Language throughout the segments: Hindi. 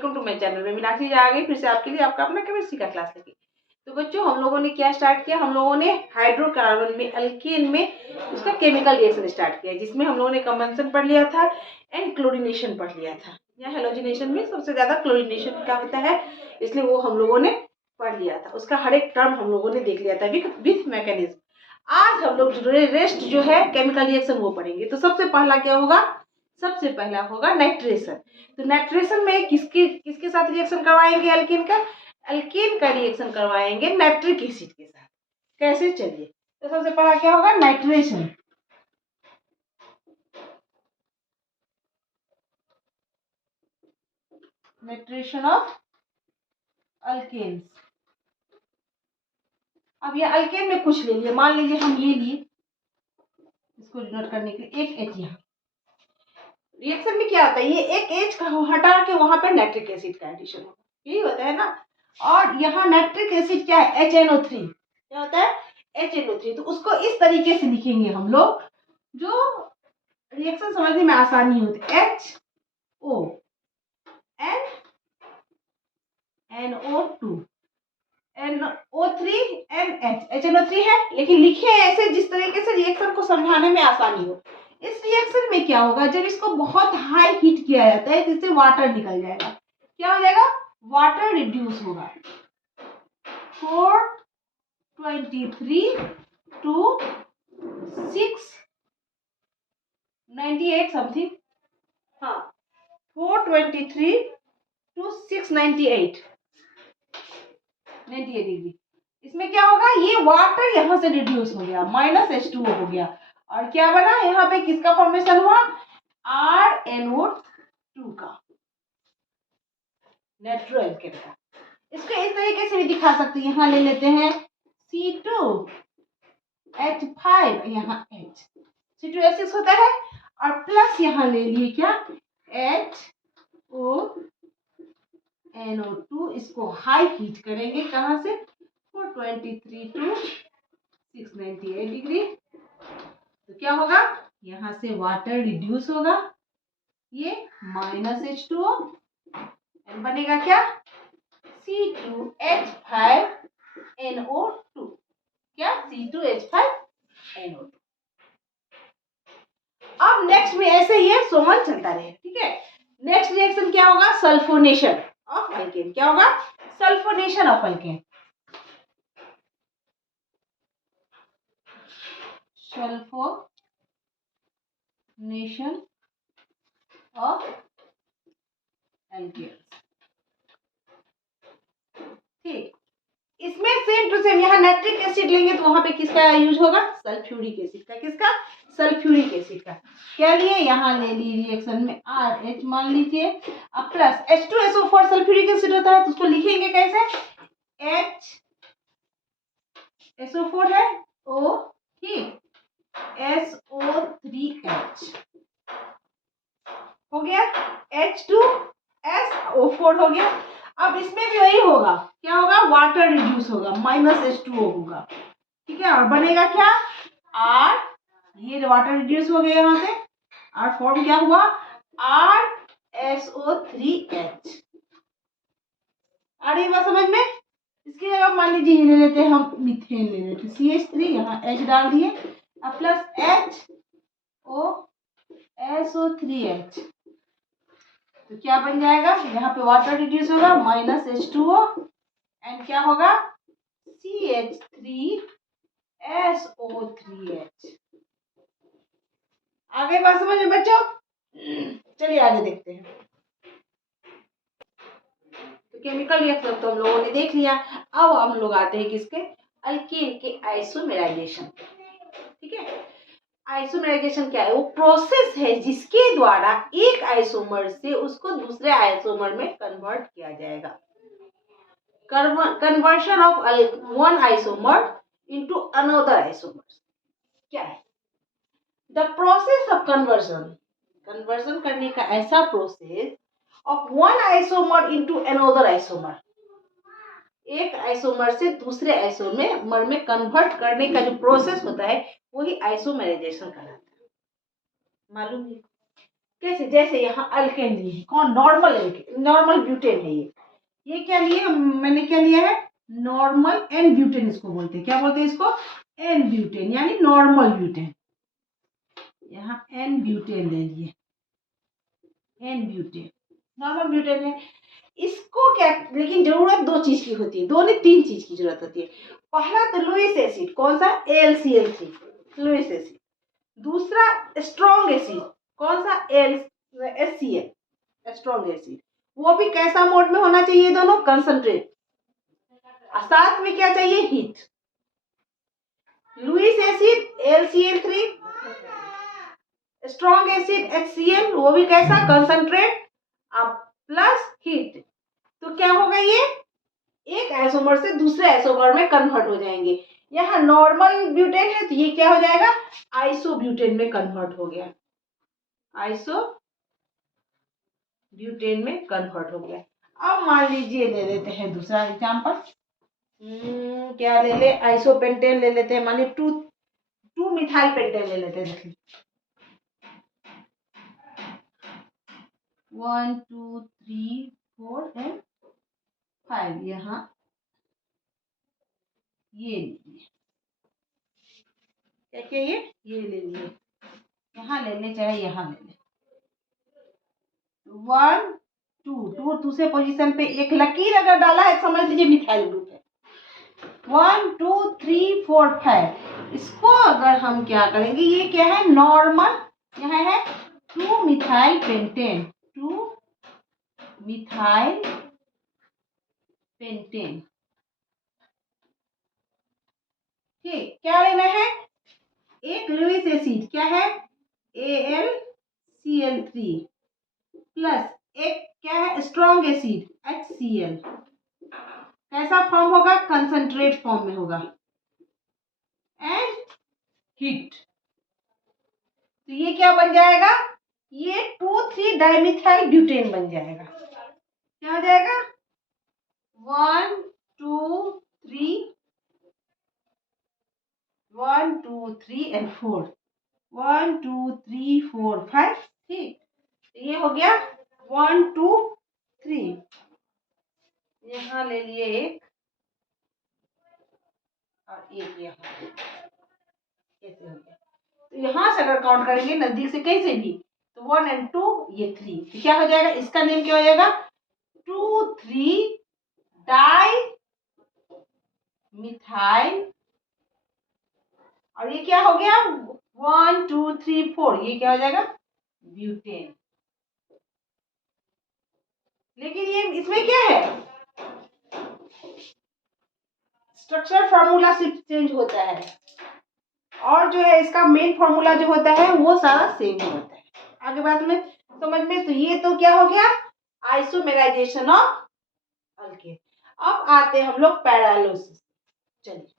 वेलकम टू माय चैनल में मीनाक्षी आ गई फिर से आपके लिए आपका अपना केमिस्ट्री का क्लास लेके। तो बच्चों हम लोगों ने क्या स्टार्ट किया, हम लोगों ने हाइड्रोकार्बन में अल्केन में उसका केमिकल रिएक्शन स्टार्ट किया, जिसमें हम लोगों ने कंबेंशन पढ़ लिया था एंड क्लोरीनेशन पढ़ लिया था। या हेलोजिनेशन में सबसे ज्यादा क्लोरीनेशन का होता है, इसलिए वो हम लोगों ने पढ़ लिया था। उसका हर एक टर्म हम लोगों ने देख लिया था विथ मैकेनिज्म। आज हम लोग रेस्ट जो है केमिकल रिएक्शन वो पढ़ेंगे। तो सबसे पहला क्या होगा, सबसे पहला होगा नाइट्रेशन। तो नाइट्रेशन में किसके किसके साथ रिएक्शन करवाएंगे, अल्केन का रिएक्शन करवाएंगे नाइट्रिक एसिड के साथ। कैसे, चलिए। तो सबसे पहला क्या होगा, नाइट्रेशन। Nitration of alkanes. अब ये अल्केन में कुछ ले लिए, मान लीजिए हम ये लिए, इसको डिनोट करने के लिए एक एच। यहाँ रिएक्शन में क्या होता है, ये एक एच का हटा के वहां पर नाइट्रिक एसिड का एडिशन होगा, यही होता है ना। और यहाँ नाइट्रिक एसिड क्या है, HNO3। क्या होता है, HNO3। तो उसको इस तरीके से लिखेंगे हम लोग जो रिएक्शन समझने में आसानी होती है। HO NO2 NO3 NH। HNO3 है, लेकिन लिखे ऐसे जिस तरीके से रिएक्शन को समझाने में आसानी हो। इस रिएक्शन में क्या होगा, जब इसको बहुत हाई हीट किया जाता है, जिससे वाटर निकल जाएगा। क्या हो जाएगा, वाटर रिड्यूस होगा। 423 टू 698 समथिंग। हाँ, 423 टू 698 डिग्री। इसमें क्या होगा, ये वाटर यहां से रिड्यूस हो गया, -H2O हो गया। और क्या बना, यहाँ पे किसका फॉर्मेशन हुआ, RNO2 का, नेट्रो एल्केन का। इसको इस तरीके से भी दिखा सकते हैं। यहाँ ले लेते हैं C2H5, यहाँ H, C2H6 होता है, और प्लस यहाँ ले लिए क्या, HONO2। इसको हाई हीट करेंगे, कहाँ से, 423 टू 698 डिग्री। तो क्या होगा, यहाँ से वाटर रिड्यूस होगा, ये -H2O, बनेगा क्या, C2H5NO2। क्या, C2H5NO2। अब नेक्स्ट में ऐसे ही है, सोमन चलता रहे, ठीक है। नेक्स्ट रिएक्शन क्या होगा, सल्फोनेशन ऑफ अल्केन। क्या होगा, sulphonation of alkane. Sulphonation of alkane, ठीक। इसमें सेम टू सेम, यहाँ नाइट्रिक एसिड लेंगे तो वहां पे किसका यूज होगा, सल्फ्यूरिक एसिड का। किसका, सल्फ्यूरिक एसिड का। क्या लिए, यहाँ ले ली रिएक्शन में RH मान लीजिए, अब प्लस H2SO4 सल्फ्यूरिक एसिड होता है, तो उसको लिखेंगे कैसे, HSO4 है O, ठीक, SO3H हो गया, H2SO4 हो गया। अब इसमें भी वही होगा, क्या होगा, वाटर रिड्यूस होगा, -H2O होगा, ठीक है। और बनेगा क्या, R, ये वाटर रिड्यूस हो गया यहाँ से, और फॉर्म क्या हुआ, RSO3H। आ रही बात समझ में। इसकी जगह मान लीजिए ये ले लेते हैं हम, मीथेन ले लेते हैं, CH3, यहाँ H डाल दिए, अब प्लस HOSO3H। तो क्या बन जाएगा, यहाँ पे वाटर रिड्यूस होगा, -H2O, एंड क्या होगा, CH3SO3H। आगे बात समझ में बच्चों, चलिए आगे देखते हैं। तो केमिकल रिएक्शन तो हम लोगों ने देख लिया। अब हम लोग आते हैं किसके, अल्केन के आइसोमेराइजेशन, ठीक है। आइसोमेराइजेशन क्या है, वो प्रोसेस है जिसके द्वारा एक आइसोमर से उसको दूसरे आइसोमर में कन्वर्ट किया जाएगा। Conversion of one isomer into another isomer क्या है, द प्रोसेस ऑफ कन्वर्जन करने का ऐसा process of one isomer into another isomer, एक आइसोमर से दूसरे आइसोमर में कन्वर्ट करने का जो प्रोसेस होता है वही आइसोमेराइजेशन कहलाता है। मालूम है, कैसे, जैसे यहाँ अल्केन लिए है, कौन, नॉर्मल अल्केन, नॉर्मल ब्यूटेन है ये क्या लिए, मैंने क्या लिया है, नॉर्मल एन ब्यूटेन इसको बोलते हैं, क्या बोलते हैं इसको, एन ब्यूटेन यानी नॉर्मल ब्यूटेन। यहाँ एन ब्यूटेन ले लिए, एन ब्यूटेन नॉर्मल ब्यूटेन है। इसको क्या, लेकिन जरूरत दो चीज की होती है, दो नहीं तीन चीज की जरूरत होती है। पहला तो लुईस एसिड, कौन सा, AlCl3 लुईस एसिड। दूसरा स्ट्रॉन्ग एसिड, कौन सा, HCl स्ट्रॉन्ग एसिड। वो भी कैसा मोड में होना चाहिए, दोनों कंसंट्रेट। साथ में क्या चाहिए, heat. Lewis acid AlCl3, strong acid HCl, वो भी कैसा, कंसंट्रेट, अब प्लस हीट। तो क्या होगा, ये एक आइसोमर से दूसरे आइसोमर में कन्वर्ट हो जाएंगे। यहाँ नॉर्मल ब्यूटेन है तो ये क्या हो जाएगा, आइसोब्यूटेन में कन्वर्ट हो गया, आइसो ब्यूटेन में कन्वर्ट हो गया। अब मान लीजिए ले लेते हैं दूसरा एग्जांपल, क्या ले ले, आइसोपेंटेन ले लेते हैं, मान लीजिए 2 मिथाइल पेंटेन ले लेते हैं। देखिए 1 2 3 4 एंड 5, यहाँ ये लीजिए, क्या क्या ये ले लिए, यहाँ ले ले चाहे यहाँ ले ले। 1 2 दूसरे पोजीशन पे एक लकीर अगर डाला है समझ लीजिए मिथाइल ग्रुप है। 1 2 3 4 5, इसको अगर हम क्या करेंगे, ये क्या है, नॉर्मल, यहाँ है 2 मिथाइल पेंटेन, 2 मिथाइल पेंटेन। ठीक, क्या लेना है, एक लुईस एसिड क्या है, AlCl3 प्लस एक क्या है, स्ट्रॉन्ग एसिड HCl। कैसा फॉर्म होगा, कंसंट्रेट फॉर्म में होगा, एंड हीट। तो ये क्या बन जाएगा, ये 2,3 डाइमिथाइल ब्यूटेन बन जाएगा। क्या हो जाएगा, 1 2 3 1 2 3 एंड 4, 1 2 3 4 5। ठीक, ये हो गया 1 2 3। यहाँ ले लिए एक और एक यहाँ, ऐसे हो गया। तो यहाँ से अगर काउंट करेंगे नजदीक से कैसे भी, तो 1 एंड 2 ये 3, तो क्या हो जाएगा, इसका नेम क्या हो जाएगा, 2 3 डाई मिथाइल, और ये क्या हो गया, 1 2 3 4, ये क्या हो जाएगा, ब्यूटेन। लेकिन ये इसमें क्या है, स्ट्रक्चर फार्मूला सिर्फ चेंज होता है, और जो है इसका मेन फार्मूला जो होता है वो सारा सेम होता है। आगे बात में समझ में, तो ये तो क्या हो गया, आइसोमेराइजेशन ऑफ अल्केन। अब आते हम लोग पैरालिसिस, चलिए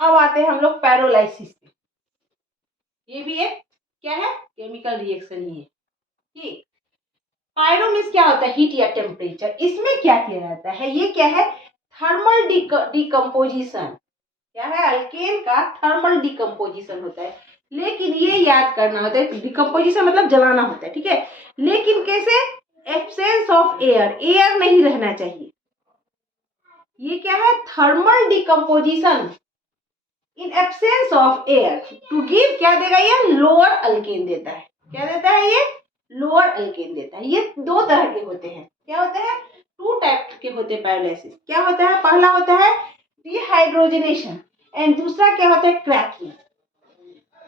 अब आते हैं हम लोग पैरोलाइसिस पे। ये भी एक क्या है, केमिकल रिएक्शन ही है। ठीक, पायरो मीन्स क्या होता है, हीट या टेम्परेचर। इसमें क्या किया जाता है, ये क्या है, थर्मल डिकम्पोजिशन, क्या है, अल्केन का थर्मल डिकम्पोजिशन होता है। लेकिन ये याद करना होता है, डिकम्पोजिशन मतलब जलाना होता है, ठीक है, लेकिन कैसे, एब्सेंस ऑफ एयर, एयर नहीं रहना चाहिए। ये क्या है, thermal decomposition in absence of air to give, क्या देगा ये, लोअर अल्केन देता है। क्या देता है ये, लोअर अल्केन देता है। ये दो तरह के होते हैं, क्या होते हैं, 2 टाइप के होते हैं पैरालिसिस। क्या होता है, पहला होता है डिहाइड्रोजनेशन एंड दूसरा क्या होता है, क्रैकिंग।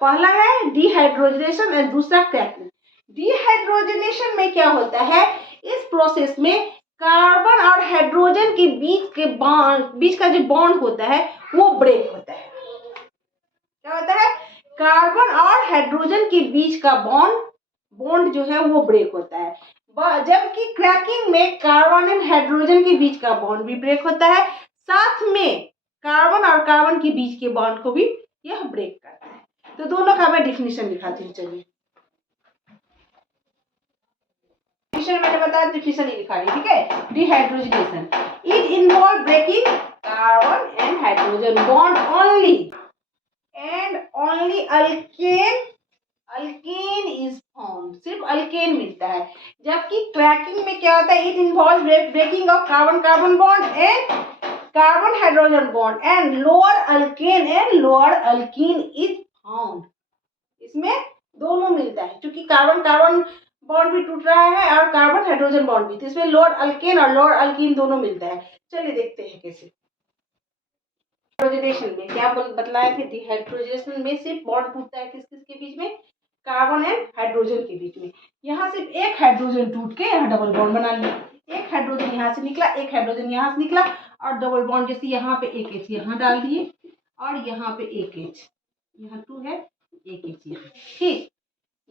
पहला है डिहाइड्रोजनेशन एंड दूसरा क्रैकिंग। डिहाइड्रोजनेशन में क्या होता है, इस प्रोसेस में कार्बन और हाइड्रोजन के बीच का जो बॉन्ड होता है वो ब्रेक होता है। क्या होता है, कार्बन और हाइड्रोजन के बीच का बॉन्ड जो है वो ब्रेक होता है। जबकि क्रैकिंग में कार्बन एंड हाइड्रोजन के बीच का बॉन्ड भी ब्रेक होता है, साथ में कार्बन और कार्बन के बीच के बॉन्ड को भी यह ब्रेक करता है। तो दोनों का मैं डिफिनीशन दिखाती हूँ, चलिए डिफिनीशन मैंने बताया, डिफिनीशन ही लिखा रही, ठीक है। Dehydrogenation, it involve breaking carbon and hydrogen bond only alkane alkane is form, सिर्फ अल्केन मिलता है। जबकि क्रैकिंग में क्या होता है, it involve breaking of carbon carbon bond and carbon hydrogen bond and lower alkene is found. इसमें दोनों मिलता है, क्योंकि कार्बन कार्बन बॉन्ड भी टूट रहा है और कार्बन हाइड्रोजन बॉन्ड भी, तो इसमें लोअर अल्केन और लोअर अल्कीन दोनों मिलता है। चलिए देखते हैं कैसे। हाइड्रोजनेशन में क्या बतलाए थे, डिहाइड्रोजनेशन में सिर्फ बॉन्ड टूटता है किस किस के बीच में, कार्बन एंड हाइड्रोजन के बीच में। यहाँ सिर्फ एक हाइड्रोजन टूट के यहाँ डबल बॉन्ड बना लिया, एक हाइड्रोजन यहाँ से निकला, एक हाइड्रोजन यहाँ से निकला और डबल बॉन्ड, जैसे यहाँ पे एक एच यहाँ डाल दिए और यहाँ पे एक एच, यहाँ 2 है, एक एच यहाँ, ठीक,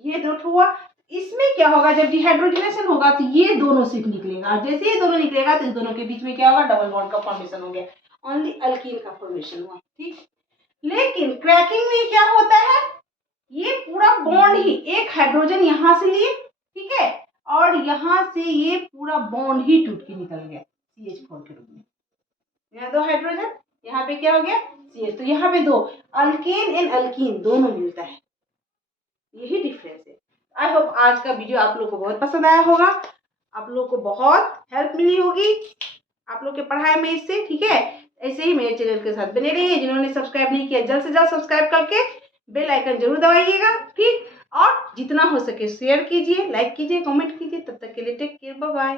ये दो हुआ। इसमें क्या होगा, जब डिहाइड्रोजनेशन होगा तो ये दोनों सिर्फ निकलेगा और जैसे ये दोनों निकलेगा तो इन दोनों के बीच में क्या होगा, डबल बॉन्ड का फॉर्मेशन हो गया, ओनली अल्कीन का फॉर्मेशन हुआ, ठीक। लेकिन क्रैकिंग में क्या होता है, ये पूरा बॉन्ड ही, एक हाइड्रोजन यहाँ से लिए, ठीक है, और यहाँ से ये पूरा बॉन्ड ही टूट के निकल गया CH4 के रूप में। यहाँ 2 हाइड्रोजन, यहाँ पे क्या हो गया CH, तो यहाँ पे 2 अल्केन एंड अल्कीन दोनों मिलता है, यही डिफरेंस है। आई होप आज का वीडियो आप लोग को बहुत पसंद आया होगा, आप लोग को बहुत हेल्प मिली होगी आप लोग के पढ़ाई में इससे, ठीक है। ऐसे ही मेरे चैनल के साथ बने रहिए, जिन्होंने सब्सक्राइब नहीं किया जल्द से जल्द सब्सक्राइब करके बेल आइकन जरूर दबाइएगा, ठीक। और जितना हो सके शेयर कीजिए, लाइक कीजिए, कमेंट कीजिए। तब तक के लिए टेक केयर, बाय बाय।